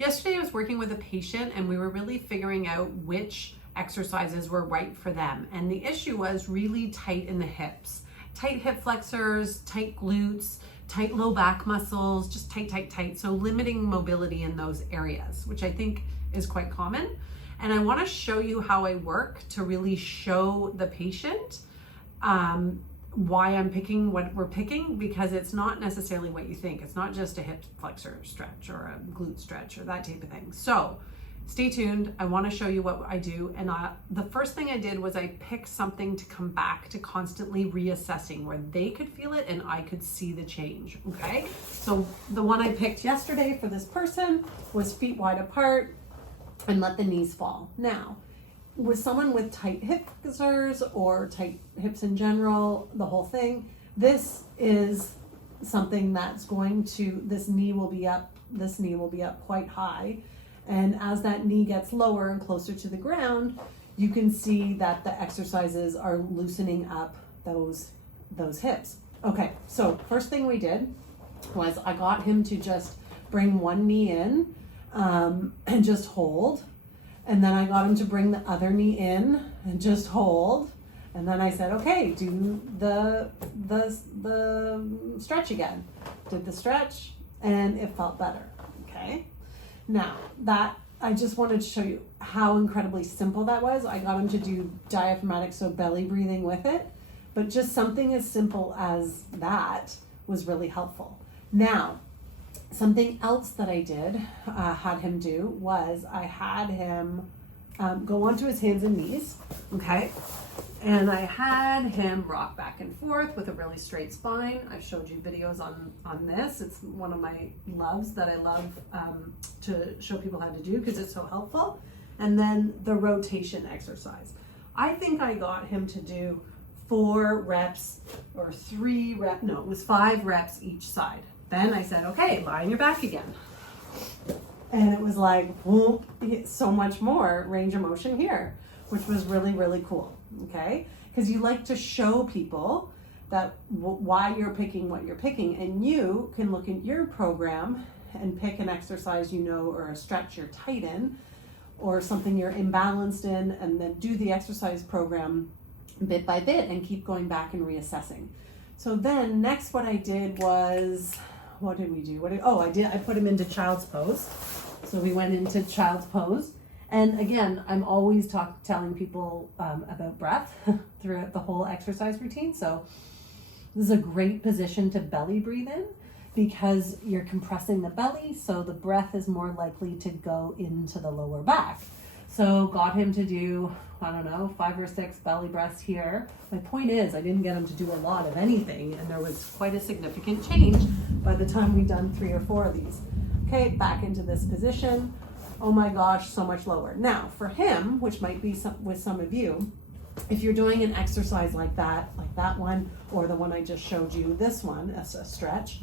Yesterday I was working with a patient and we were really figuring out which exercises were right for them. And the issue was really tight in the hips. Tight hip flexors, tight glutes, tight low back muscles, just tight, tight, tight. So limiting mobility in those areas, which I think is quite common. And I want to show you how I work to really show the patient why I'm picking what we're picking, because it's not necessarily what you think. It's not just a hip flexor stretch or a glute stretch or that type of thing. So stay tuned. I want to show you what I do. And the first thing I did was I picked something to come back to constantly reassessing where they could feel it and I could see the change. Okay. So the one I picked yesterday for this person was feet wide apart and let the knees fall. Now, with someone with tight hip flexors or tight hips in general, the whole thing, this is something that's going to, this knee will be up quite high. And as that knee gets lower and closer to the ground, you can see that the exercises are loosening up those hips. Okay, so first thing we did was I got him to just bring one knee in and just hold. And then I got him to bring the other knee in and just hold. And then I said, okay, do the stretch again. Did the stretch and it felt better, okay? Now that, I just wanted to show you how incredibly simple that was. I got him to do diaphragmatic, so belly breathing with it, but just something as simple as that was really helpful. Now, something else that I did, had him do, was I had him go onto his hands and knees, okay? And I had him rock back and forth with a really straight spine. I've showed you videos on this. It's one of my loves that I love to show people how to do because it's so helpful. And then the rotation exercise. I think I got him to do 4 reps or 3 reps, no, it was 5 reps each side. Then I said, okay, lie on your back again. And it was like, whoop, so much more range of motion here, which was really, really cool, okay? Because you like to show people that why you're picking what you're picking, and you can look at your program and pick an exercise you know, or a stretch you're tight in, or something you're imbalanced in, and then do the exercise program bit by bit and keep going back and reassessing. So then next what I did was, what did we do? I put him into child's pose. So we went into child's pose. And again, I'm always telling people about breath throughout the whole exercise routine. So this is a great position to belly breathe in because you're compressing the belly. So the breath is more likely to go into the lower back. So got him to do, 5 or 6 belly breaths here. My point is I didn't get him to do a lot of anything, and there was quite a significant change by the time we'd done 3 or 4 of these. Okay, back into this position. Oh my gosh, so much lower. Now for him, which might be with some of you, if you're doing an exercise like that one, or the one I just showed you, this one, as a stretch,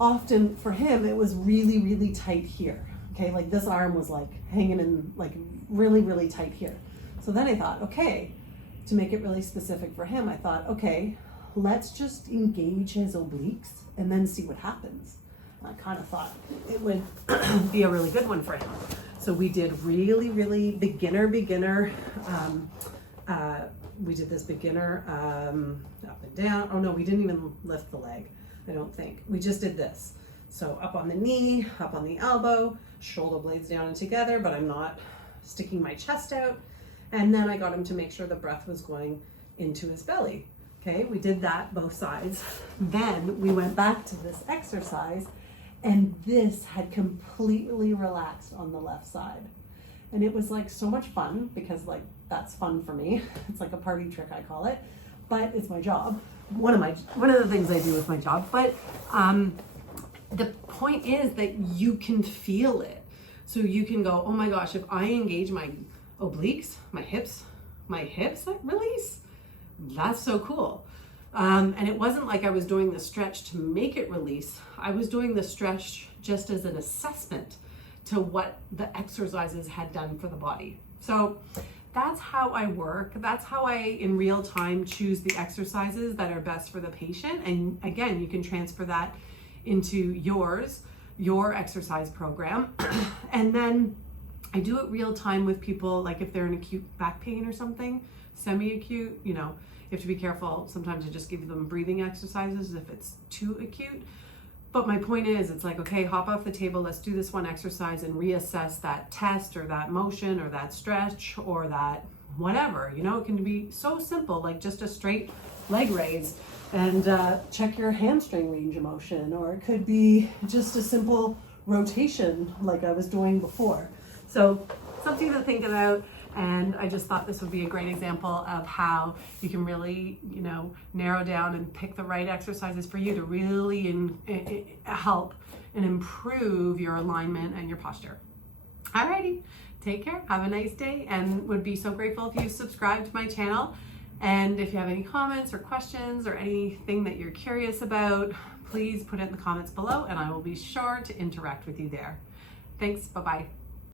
often for him, it was really, really tight here. Okay, like this arm was like hanging in like really, really tight here. So then I thought, okay, to make it really specific for him, I thought, okay, let's just engage his obliques and then see what happens. I kind of thought it would be a really good one for him. So we did really, really beginner. We did this beginner up and down. Oh no, we didn't even lift the leg, I don't think. We just did this. So up on the knee, up on the elbow, shoulder blades down and together, but I'm not sticking my chest out. And then I got him to make sure the breath was going into his belly. Okay, we did that both sides. Then we went back to this exercise, and this had completely relaxed on the left side. And it was like so much fun because like that's fun for me. It's like a party trick, I call it, but it's my job. One of the things I do with my job. But the point is that you can feel it. So you can go, oh my gosh, if I engage my obliques, my hips release, that's so cool. And it wasn't like I was doing the stretch to make it release. I was doing the stretch just as an assessment to what the exercises had done for the body. So that's how I work. That's how I, in real time, choose the exercises that are best for the patient. And again, you can transfer that into yours. your exercise program. And then I do it real time with people, like if they're in acute back pain or something, semi-acute, you know, you have to be careful. Sometimes I just give them breathing exercises if it's too acute. But my point is, it's like, okay, hop off the table, let's do this one exercise and reassess that test or that motion or that stretch or that whatever. You know, it can be so simple, like just a straight leg raise and check your hamstring range of motion, or it could be just a simple rotation like I was doing before. So something to think about, and I just thought this would be a great example of how you can really, you know, narrow down and pick the right exercises for you to really help and improve your alignment and your posture. Alrighty, take care, have a nice day, and would be so grateful if you subscribe to my channel. And if you have any comments or questions or anything that you're curious about, please put it in the comments below and I will be sure to interact with you there. Thanks, bye-bye.